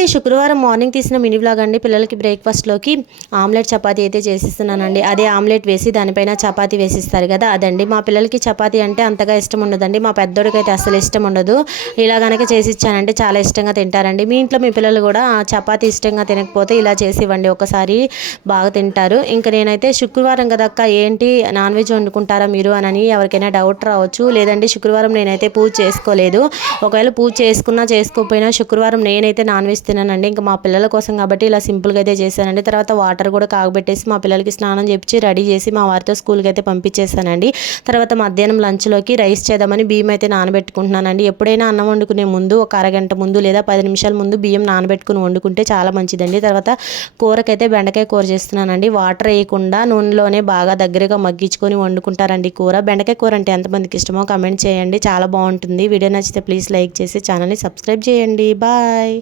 అండి శుక్రవారం మార్నింగ్ తీసిన మినీ వ్లాగ్ అండి. పిల్లలకి బ్రేక్ఫాస్ట్లోకి ఆమ్లెట్ చపాతీ అయితే చేసిస్తున్నానండి. అదే ఆమ్లెట్ వేసి దానిపైన చపాతీ వేసిస్తారు కదా అదండి. మా పిల్లలకి చపాతీ అంటే అంతగా ఇష్టం ఉండదండి. మా పెద్దోడికి అయితే అసలు ఇష్టం ఉండదు. ఇలా కనుక చేసి ఇచ్చానంటే చాలా ఇష్టంగా తింటారండి. మీ ఇంట్లో మీ పిల్లలు కూడా చపాతీ ఇష్టంగా తినకపోతే ఇలా చేసి ఇవ్వండి, ఒకసారి బాగా తింటారు. ఇంకా నేనైతే శుక్రవారం కదక్క ఏంటి నాన్ వెజ్ వండుకుంటారా మీరు అని ఎవరికైనా డౌట్ రావచ్చు. లేదండి శుక్రవారం నేనైతే పూజ చేసుకోలేదు. ఒకవేళ పూజ చేసుకున్నా చేసుకోకపోయినా శుక్రవారం నేనైతే నాన్ వెజ్ తినానండి. ఇంకా మా పిల్లల కోసం కాబట్టి ఇలా సింపుల్గా అయితే చేశానండి. తర్వాత వాటర్ కూడా కాగబెట్టేసి మా పిల్లలకి స్నానం చేపించి రెడీ చేసి మా వారితో స్కూల్కి అయితే పంపించేశానండి. తర్వాత మధ్యాహ్నం లంచ్లోకి రైస్ చేద్దామని బియ్యం అయితే నానబెట్టుకుంటున్నానండి. ఎప్పుడైనా అన్నం వండుకునే ముందు ఒక అరగంట ముందు లేదా 10 నిమిషాల ముందు బియ్యం నానబెట్టుకుని వండుకుంటే చాలా మంచిదండి. తర్వాత కూరకైతే బెండకాయ కూర చేస్తున్నానండి. వాటర్ వేయకుండా నూనెలోనే బాగా దగ్గరగా మగ్గించుకొని వండుకుంటారండి కూర. బెండకాయ కూర అంటే ఎంతమందికి ఇష్టమో కమెంట్ చేయండి. చాలా బాగుంటుంది. వీడియో నచ్చితే ప్లీజ్ లైక్ చేసి ఛానల్ని సబ్స్క్రైబ్ చేయండి. బాయ్.